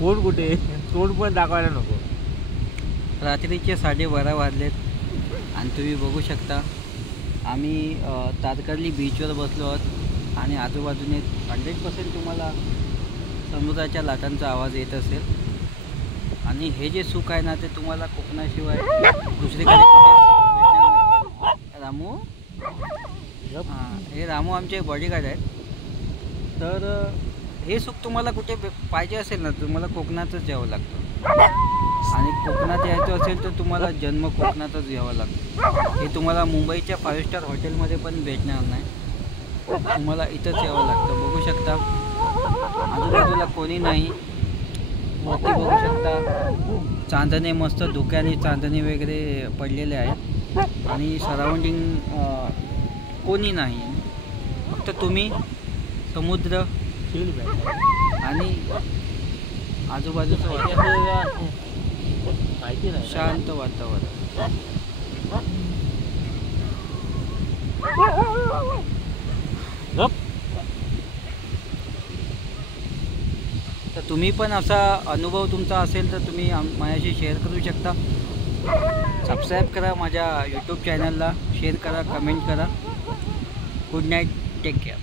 पोट कुठे, तोंड पण दाखवायला नको. रात्रीचे 12:30 वाजलेत आणि तुम्ही बघू शकता आम्ही तारकर्ली बीचवर बसलो आहोत आणि आजूबाजूने 100% तुम्हाला समुद्राच्या लाटांचा आवाज येत असेल. आणि हे जे सुख आहे ना ते तुम्हाला कोकणाशिवाय दुसरीकडे कुठे भेटणार नाही. रामू, हां, हे रामू आमचे बॉडीगार्ड आहेत. तर हे सुख तुम्हाला कुठे पाहिजे असेल ना तुम्हाला कोकणातच यावं लागतं. आणि कोकणात यायचं असेल तर तुम्हाला जन्म कोकणातच यावा लागतो. हे तुम्हाला मुंबईच्या 5 स्टार हॉटेलमध्ये पण भेटणार नाही. तुम्हाला इथंच यावं लागतं. बघू शकता आजूबाजूला कोणी नाही. वरती बघू शकता चांदणे, मस्त धुक्याने चांदणे वगैरे पडलेले आहेत आणि सराउंडिंग कोणी नाही. फक्त तुम्ही, समुद्र आणि आजूबाजूचं वातावरण, शांत वातावरण. तर तुम्ही पण असा अनुभव तुमचा असेल तर तुम्ही माझ्याशी शेअर करू शकता. सबस्क्राईब करा माझ्या यूट्यूब चॅनलला, शेअर करा, कमेंट करा. Good night, take care.